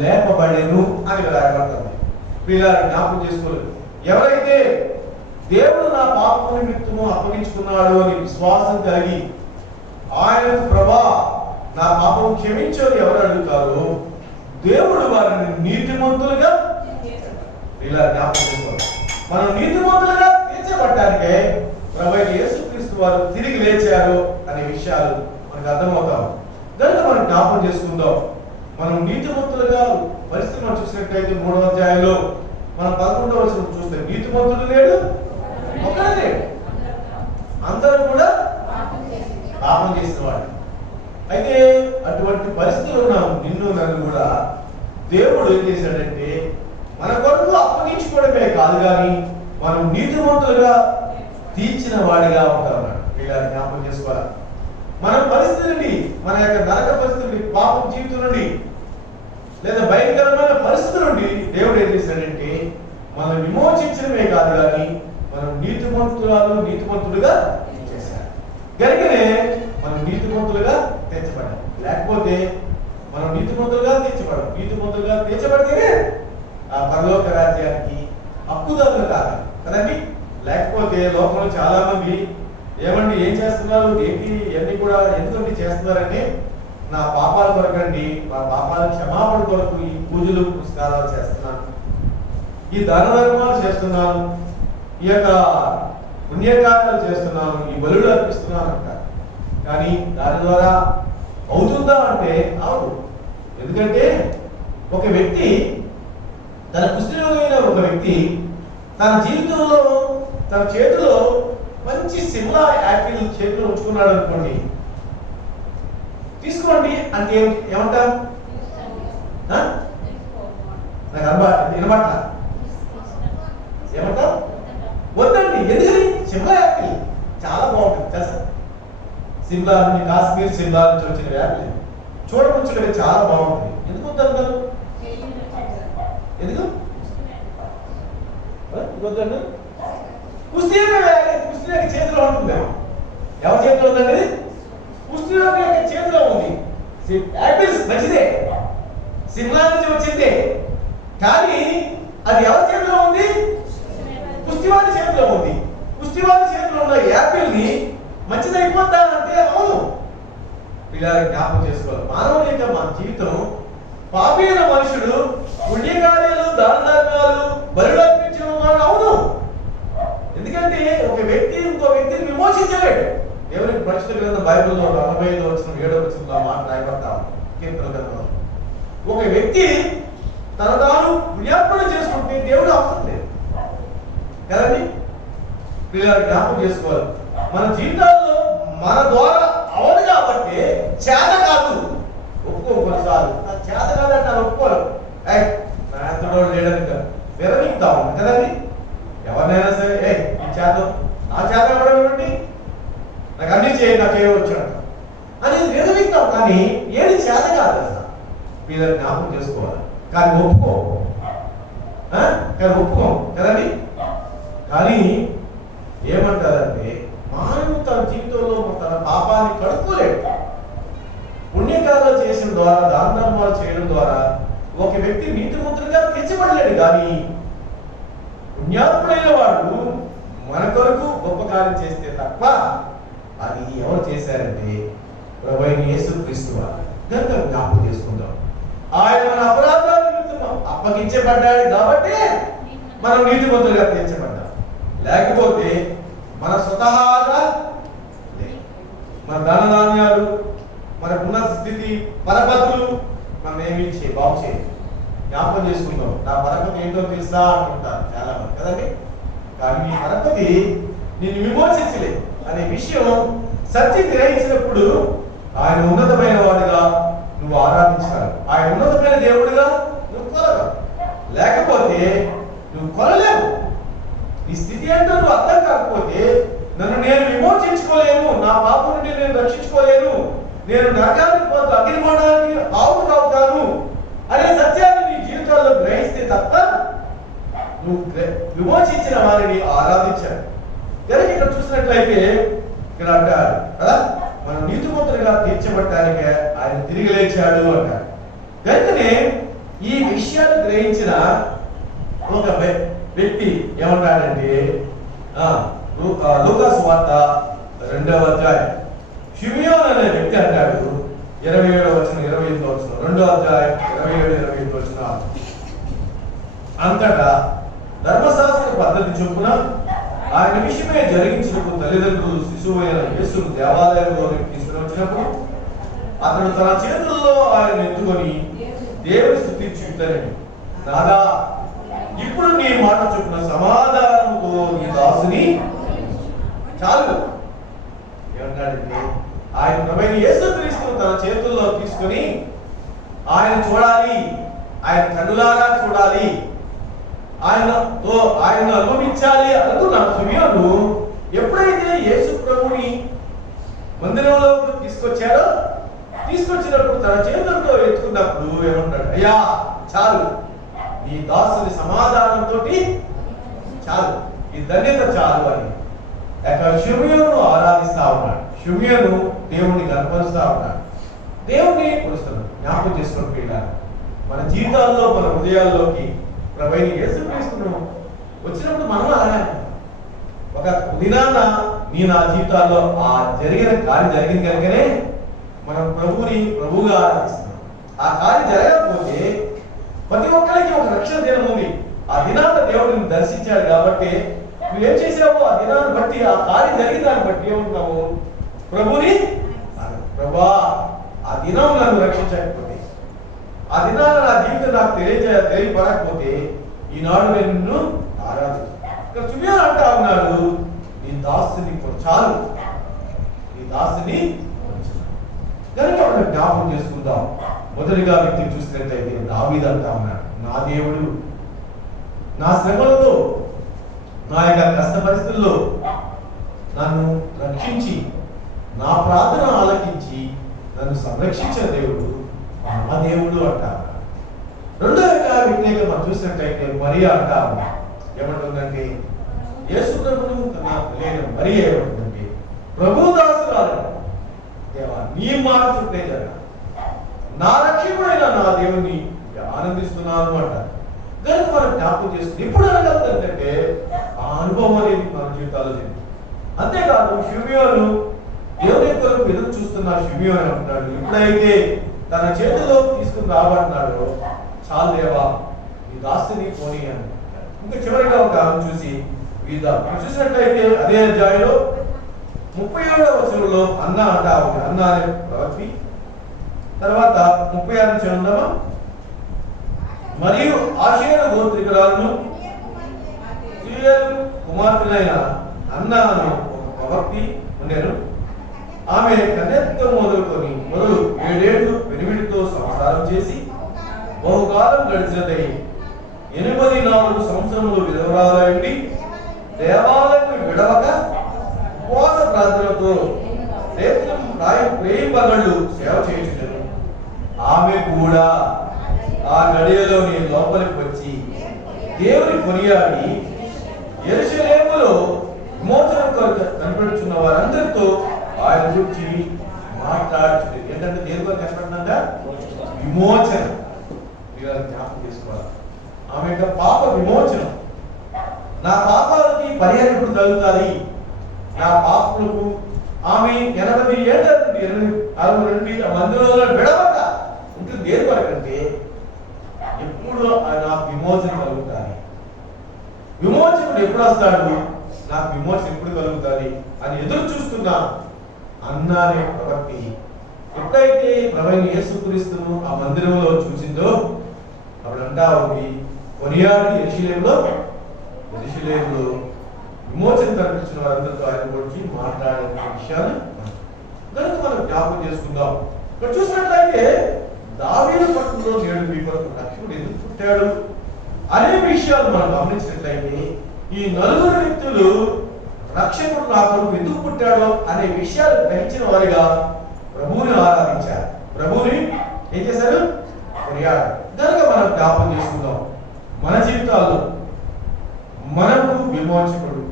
లేపబడెను అని రాయబడుతుంది. పిల్లలు జ్ఞాపకం చేసుకోలేదు. ఎవరైతే దేవుడు నా పాపం నిమిత్తము అప్పగించుకున్నాడు అని విశ్వాసం కలిగి ఆయన ప్రభా నా పాపం క్షమించు అని ఎవరు అడుగుతారో దేవుడు వారిని నీతిమంతులుగా, ఇలా జ్ఞాపకం చేసుకోవాలి, మనం నీతిమంతులుగా తీర్చబడ్డానికే ప్రభు యేసుక్రీస్తు వారు తిరిగి లేచారు అనే విషయాలు మనకు అర్థమవుతాం. కనుక మనం జ్ఞాపకం చేసుకుందాం. మనం నీతిమంతులుగా పరిస్థితి మనం చూసినట్లయితే 3వ అధ్యాయంలో మనం 11వ వచనం చూస్తే నీతిమంతుడు లేడు, ఒకడే లేడు, అందరూ కూడా పాపం చేసిన వాడు. అయితే అటువంటి పరిస్థితులు ఉన్నాం నిన్ను నన్ను కూడా దేవుడు ఏం చేశాడంటే మన కొరకు అప్పగించుకోవడమే కాదు, కానీ మనం నీతిమంతులుగా తీర్చిన వాడిగా ఉంటామన్నాడు. ఇలా జ్ఞాపకం చేసుకోవాలి. మన పరిస్థితి నుండి, మన యొక్క నరక పరిస్థితి నుండి, పాపం జీవితం నుండి, లేదా భయంకరమైన పరిస్థితి నుండి దేవుడు ఏం చేశాడంటే మనం విమోచించడమే కాదు, కానీ మనం నీతిమంతులుగా చేశాడు. కనుకనే మనం నీతిమంతులుగా తీర్చబడ్డాం. లేకపోతే మనం నీతిమంతులుగా తీర్చబడితేనే ఆ పరలోక రాజ్యానికి హక్కుదారులు కాదు కదండి. లేకపోతే లోకంలో చాలా మంది ఏమండి ఏం చేస్తున్నారు, ఏంటి ఇవన్నీ కూడా ఎందుకండి చేస్తున్నారంటే నా పాపాల కొరకండి, మా పాపాల క్షమాపణ కొరకు ఈ పూజలు పురస్కారాలు చేస్తున్నాను, ఈ దాన ధర్మాలు చేస్తున్నాను, ఈ యొక్క పుణ్యకార్యాలు చేస్తున్నాను, ఈ బలులు అర్పిస్తున్నాను అంటారు. కానీ దాని ద్వారా అవుతుందా అంటే అవును. ఎందుకంటే ఒక వ్యక్తి, తన కుష్ఠరోగైన ఒక వ్యక్తి తన జీవితంలో తన చేతిలో మంచి సిమ్లా యాపిల్ చేతిలో ఉంచుకున్నాడు అనుకోండి, తీసుకోండి అంటే ఏమంటాం? నాకు వినబట్ల ఏమంటాం? వద్దండి. ఎందుకని? సిమ్లా యాపిల్ చాలా బాగుంటుంది తెలుసా. సిమ్లా నుంచి, కాశ్మీర్ సిమ్లా నుంచి వచ్చిన యాపిల్ చూడముచ్చుగా చాలా బాగుంటుంది. ఎందుకు వద్దంటారు? ఎందుకు వద్దండి? కుస్తీ చేతిలో ఉంటుంది. ఎవరి చేతిలో ఉందండి? కుస్తీ చేతిలో ఉంది. యాపిల్స్ మంచిదే, సిమ్లా నుంచి వచ్చిందే, కానీ అది ఎవరి చేతిలో ఉంది? కుస్తీవాడి చేతిలో ఉంది. కుస్తీవాడి చేతిలో ఉన్న యాపిల్ ని మంచిదైపోతా అంటే అవును. పిల్లలకి జ్ఞాపకం చేసుకోవాలి. మానవుడి యొక్క మన జీవితం, పాపి అయిన మనుషుడు పుణ్యకార్యాలు, దాన ధర్మాలు, బలులు అర్పించడం అవును. ఎందుకంటే ఒక వ్యక్తి ఇంకో వ్యక్తిని విమోచించలేడు. దేవునికి పరిశుద్ధ గ్రంథం బైబిల్లో 45వ వచనం 7వ వచనంలో మాట రాయబడతాం. కీర్తన గ్రంథంలో ఒక వ్యక్తి తన తాను పుణ్యార్పణ చేసుకుంటే దేవుడు అవసరం లేదు కదండి. పిల్లలు జ్ఞాపకం చేసుకోవాలి. మన జీవితాల్లో మన ద్వారా అవదు కాబట్టి చేత కాదు ఒప్పుకో. కొన్నిసార్లు నాకు చేత కాదంటే నేను ఒప్పుకోను. నాయకుడు లేడని విరమిస్తా ఉంది కదండి. ఎవరినైనా సరే ఈ చేతం నా చేత కూడా ఇవ్వండి, నాకు అన్ని చేయి, నాకు చేయవచ్చు అని విరమిస్తాం. కానీ ఏది చేత కాదు అసలు. పిల్లలు జ్ఞాపకం చేసుకోవాలి. కానీ ఒప్పుకో కదండి. కానీ ఏమంటారంటే మానవుడు తన జీవితంలో తన పాపాన్ని కడుక్కోలేడు. పుణ్యకార్యాలు చేసిన ద్వారా, దాన ధర్మాలు చేయడం ద్వారా ఒక వ్యక్తి నీతిమంతుడిగా తీర్చబడలేడు. కానీ పుణ్యాత్ముడైన వాడు మన కొరకు గొప్ప కార్యం చేస్తే తప్ప అది ఎవరు చేశారంటే ప్రభువైన యేసుక్రీస్తు వారు. కనుక జ్ఞాపకం చేసుకుందాం. ఆయన మన అపరాధాల నిమిత్తం అప్పగించబడ్డాడు కాబట్టి మనం నీతిమంతులుగా తీర్చబడ్డాం. లేకపోతే మన స్వతహాగా మన ధనధాన్యాలు, మనకున్న స్థితి, పరపతులు మనం ఏమి బాగు చేయాలి. జ్ఞాపకం చేసుకుందాం. నా పరపతి ఏంటో తెలుసా అనుకుంటారు చాలా మంది కదండి. కానీ నీ పరపతి నిన్ను విమోచించలేదు అనే విషయం సత్యం గ్రహించినప్పుడు ఆయన ఉన్నతమైన వాడిగా నువ్వు ఆరాధించాలి. ఆయన ఉన్నతమైన దేవుడిగా నువ్వు కొలగవు. లేకపోతే నువ్వు కొలలేవు. నీ స్థితి ఏంటో నువ్వు అర్థం కాకపోతే, నన్ను నేను విమోచించుకోలేను, నా పాపం నుండి నేను రక్షించుకోలేను, నేను నరకానికి పోతూ అగ్నిమండలానికి ఆవును అవుతాను అనే సత్యాన్ని నీ జీవితాల్లో గ్రహిస్తే తప్ప నువ్వు విమోచించిన వారిని ఆరాధించాడు. కనుక ఇక్కడ చూసినట్లయితే ఇక్కడ అంటారు కదా, మనం నీతిమంతులుగా తీర్చబడటానికే ఆయన తిరిగి లేచాడు అంటారు. కనుకనే ఈ విషయాలు గ్రహించిన ఒక వ్యక్తి ఏమంటాడంటే లూకాసు వార్త 2వ అధ్యాయం షిమియోన్ అనే వ్యక్తి అంటాడు 27వ వచనం 28వ వచనం 2వ అధ్యాయం 27 28వ వచనం. అంతటా ధర్మశాస్త్ర పద్ధతి చొప్పున ఆయన విషయమే జరిగించినప్పుడు తల్లిదండ్రులు శిశువైన యేసును దేవాలయంలోకి తీసుకుని వచ్చినప్పుడు అతడు తన చేతుల్లో ఆయన ఎత్తుకొని దేవుని స్తుతించుతానని, నాదా ఇప్పుడు నీ మాట చొప్పున సమాధానంతో నీ దాసుని చాలు. ఏమంటాడంటే ఆయన ప్రభువైన యేసుక్రీస్తును తన చేతుల్లో తీసుకొని ఆయన చూడాలి, ఆయన కన్నులారా చూడాలి, ఆయనతో ఆయన అనుభవించాలి అనుకున్నాడు షిమియోను. ఎప్పుడైతే యేసు ప్రభుని మందిరంలో తీసుకొచ్చాడో, తీసుకొచ్చినప్పుడు తన చేతులతో ఎత్తుకున్నప్పుడు ఏమంటాడు, అయ్యా చాలు, ఈ దాసుని సమాధానంతో చాలు, ఈ ధన్యత చాలు అని షిమియోను ఆరాధిస్తా ఉన్నాడు. షిమియోను దేవుణ్ణి కనపరుస్తా ఉన్నాడు, దేవుణ్ణి కొలుస్తున్నాడు. జ్ఞాపకం చేసుకుని పిల్లలు మన జీవితాల్లో, మన హృదయాల్లోకి ప్రభువైన యేసుక్రీస్తును వచ్చినప్పుడు మనం అలాగే ఒక దినాన నా జీవితాల్లో ఆ జరిగిన కార్యం జరిగింది కనుకనే మనం ప్రభువుని ప్రభువుగా ఆరాధిస్తున్నాం. ఆ కార్యం జరగకపోతే ప్రతి ఒక్కరికి ఒక రక్షణ దినం ఉంది. ఆ దినాన్ని దేవుడిని దర్శించాడు కాబట్టి నువ్వేం చేసావు, ఆ దినాన్ని బట్టి ఆ కార్యం జరిగిన దాన్ని బట్టి ఏమంటున్నావు, ప్రభుని ప్రభా ఆ దినం నన్ను రక్షించకపోతే, ఆ దినాన్ని నా జీవితం నాకు తెలియపడకపోతే ఈనాడు నేను నిన్ను ఆరాధించాను. ఇక్కడ చుమియా అంటా ఉన్నాడు, నీ దాసుని చాలు, నీ దాసుని కనుక మనం జ్ఞాపకం చేసుకుందాం. మొదటిగా వ్యక్తిని చూసినట్లయితే దావీదు అంటా ఉన్నాడు, నా దేవుడు నా శ్రమలలో నా యొక్క కష్ట పరిస్థితుల్లో నన్ను రక్షించి నా ప్రార్థన ఆలకించి నన్ను సంరక్షించిన దేవుడు నా దేవుడు అంటారు. రెండో వ్యక్తిగా మనం చూసినట్లయితే మరియా అంటాము. ఏమంటుందంటే యేసు ప్రభువును లేని మరియా ఏమంటుందంటే ప్రభుదాసురాలు దేవా నీ మాట చుట్టే జరగ, నా రక్షకుడైన నా దేవుని ఆనందిస్తున్నాను అంటారు. కనుక మనం జ్ఞాపకం చేసుకుని ఎప్పుడు అనగలుగుతుందంటే ఆ అనుభవం అనేది మన జీవితాల్లో జరిగింది. అంతేకాదు షిమియోను దేవుని కొరకు ఎదురు చూస్తున్న షిమియోను అంటున్నాడు, ఎప్పుడైతే తన చేతిలో తీసుకుని రాబడుతున్నాడో చాలు దేవా నీ దాస్తుని పోనీ అని. ఇంకా చివరిగా ఒక చూసి చూసినట్లయితే అదే అధ్యాయంలో 37వ వచనంలో అన్న అంటా ఉంది. అన్న అనే ప్రవక్తి. తర్వాత 36 చదువుదామా. మరియు ఆషేరు గోత్రికురాలను కుమార్తెలైన అన్న అనే ఒక ప్రవక్తి ఉండేను. ఆమె కన్యత్వం మొదలు 7 ఏళ్ళు పెనిమిడితో సంసారం చేసి బహుకాలం గడిచినదై 84 సంవత్సరములు విధవరాలైండి దేవాలయం విడవక ఉపవాస ప్రార్థనతో ప్రేమగళ్ళు సేవ చేయించుటను. ఆమె కూడా ఆ గడియలోని లోపలికి వచ్చి దేవుని కొనియాడి యెరూషలేములో విమోచన కొరకు కనిపెడుతున్న వారందరితో ఆయన గురించి మాట్లాడుతుంది. ఏంటంటే దేని కొరకు కనిపెడుతుందంట? విమోచన. జ్ఞాపకం చేసుకోవాలి. ఆమె యొక్క పాప విమోచనం. నా పాపాలకి పరిహారం ఎప్పుడు కలుగుతుంది? నా పాపలకు ఆమె 80 ఏళ్ళ నుండి 62 మందిరంలో విడవక ఉంటుంది. దేని వరకంటే ఎప్పుడు నాకు విమోచన కలుగుతుంది, విమోచకుడు ఎప్పుడు వస్తాడు, నాకు విమోచన ఎప్పుడు కలుగుతుంది అని ఎదురు చూస్తున్నా అన్నారే ప్రవక్తి ఎప్పుడైతే ప్రభువైన యేసుక్రీస్తును ఆ మందిరంలో చూసిందో అప్పుడు అంటా ఉంది, కొనియాడి యెరూషలేములో విమోచన కల్పించిన వారందరితో ఆయన గురించి మాట్లాడే విషయాలు కనుక మనం జ్ఞాపకం చేసుకుందాం. ఇక్కడ చూసినట్లయితే దావీదు పట్టణంలో నేడు మీ కొరకు రక్షకుడు ఎందుకు పుట్టాడు అనే విషయాలు మనం గమనించినట్లయితే ఈ నలుగురు వ్యక్తులు రక్షకుడు నా కొరకు ఎందుకు పుట్టాడో అనే విషయాలు గ్రహించిన వారిగా ప్రభువుని ఆరాధించారు. ప్రభువుని ఏం చేశారు? కొనియాడారు. కనుక మనం జ్ఞాపకం చేసుకుందాం, మన జీవితాల్లో మనకు విమోచకుడు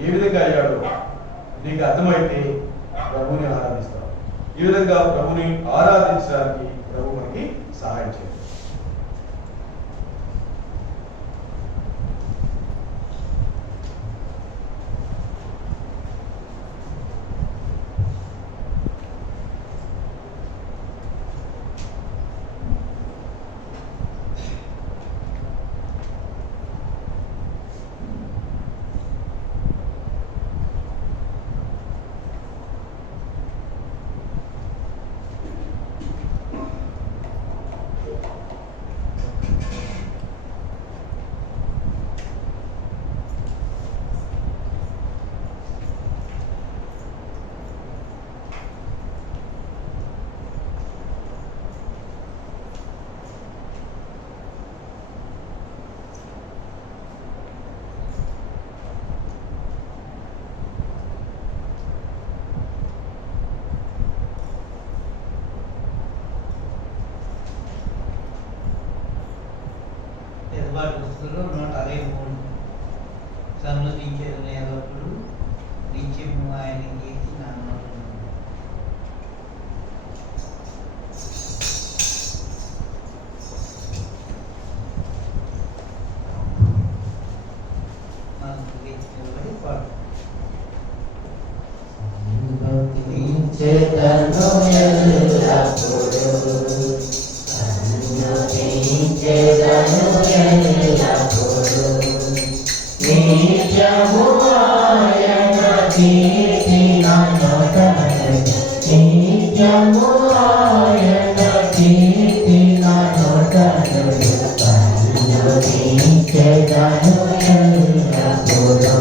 ఏ విధంగా అయ్యాడో నీకు అర్థమైతే ప్రభువుని ఆరాధిస్తాం. ఈ విధంగా ప్రభువుని ఆరాధించడానికి ప్రభు మనకి సహాయం చేయాలి. పుస్తకంలో 163 సన్నతించేది నేలప్పుడు నిత్యము ఆయన కీర్తి నా నోట మనకు నిలబడి పాడు. చేతను ఎల్లప్పుడూ సన్నుతించెదను ఎల్లప్పుడూ నిత్యము ఆయన కీర్తి నా నోట నిత్యము ఆయన కీర్తి నా నోట సన్నుతించెదను ఎల్లప్పుడూ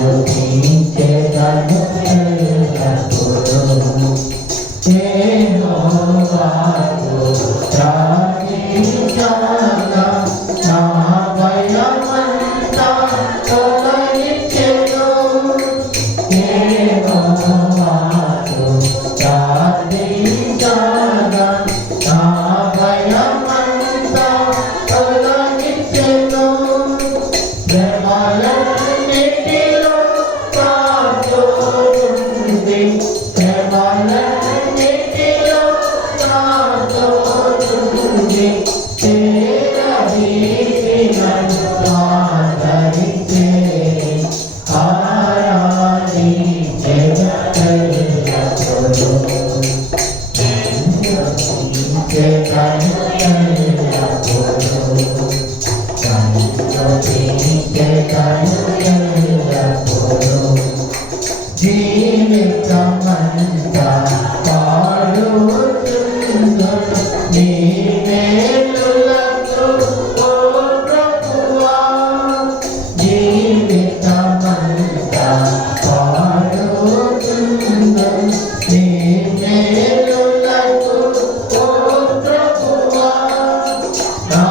సన్నుతించెదను ఎల్లప్పుడూ యెహోవాకు ప్రార్థించగా నా భయమంతా తొలగించెను యెహోవాకు ప్రార్థించగా నా భయమంతా తొలగించెను శ్రమలన్నిటిలో కాచోడుంది శ్రమలన్నిటిలో కాచోడుంది చేరదీసి నన్ను ఆదరించే ఆరాధించెదను జీవితమంతా పాడుతుందో నీ మేలులతో ఓ ప్రభువా జీవితమంతా పాడుతుందో నీ మేలులతో ఓ ప్రభువా నా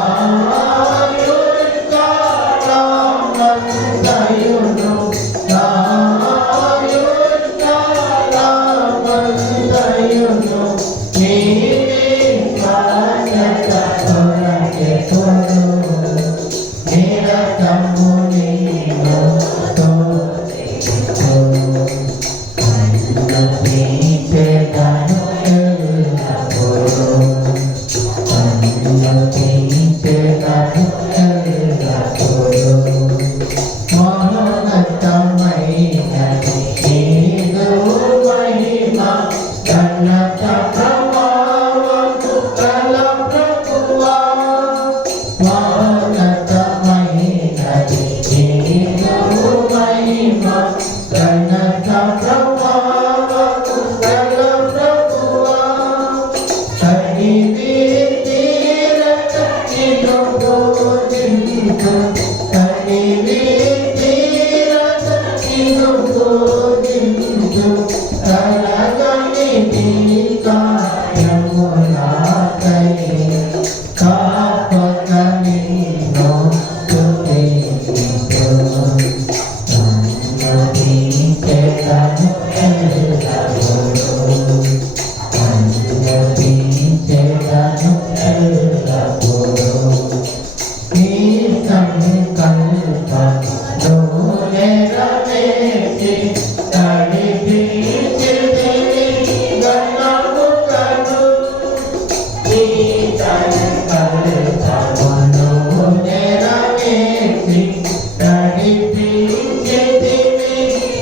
ఆయుష్కాలమంతయును నా ఆయుష్కాలమంతయును నీవే కాయక కొరకెప్పుడు నిరతము నీను తోచెదను సన్నుతించెదను ఎల్లప్పుడూ సన్నుతించెదను ఎల్లప్పుడూ మహోన్నతమైనది నీదు మహిమ ఘనత ప్రభావము గల ప్రభువా మహోన్నతమైనది నీదు మహిమ ఘనత ప్రభావము గల ప్రభువా సన్నిధి తీరక నిన్ను పూజింతు సన్నిధి తీరక నిన్ను పూజింతు కలగని నీ కార్యము నాకై కాపక నిన్ను స్తుతింతు సన్నుతించెదను ఎల్లప్పుడూ సన్నుతించెదను ఎల్లప్పుడూ నీ సంకల్పమును నెరవేర్చి నడిపించితివి గణముగను నీ సంకల్పమును నెరవేర్చి నడిపించితివి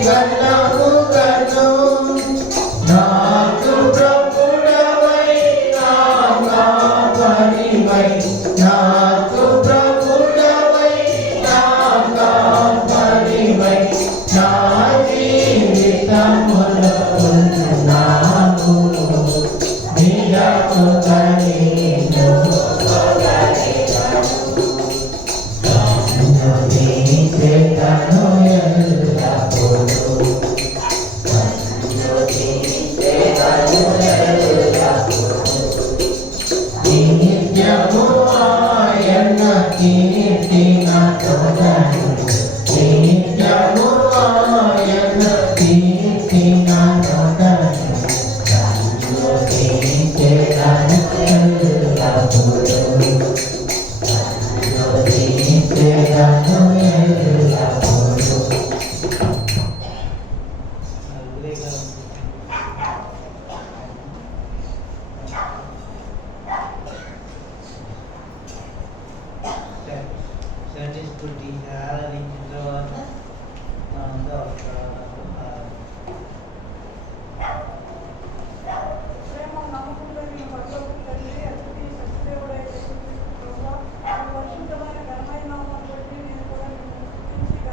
గణముగను నాకు ప్రభుడవై నా కాపరివై నాకు ప్రభుడవై నా కాపరివై నా జీవితములో ఉన్నావు నిరతుగా నిన్ను సన్నుతించెదను ఎల్లప్పుడూ సన్నుతించెదను ఎల్లప్పుడూ నిత్యము ఆయన కీర్తి నా తోడను నిత్యము ఆయన కీర్తి నా తోడను సన్నుతించెదను ఎల్లప్పుడూ సన్నుతించెదను ఎల్లప్పుడూ Statistician,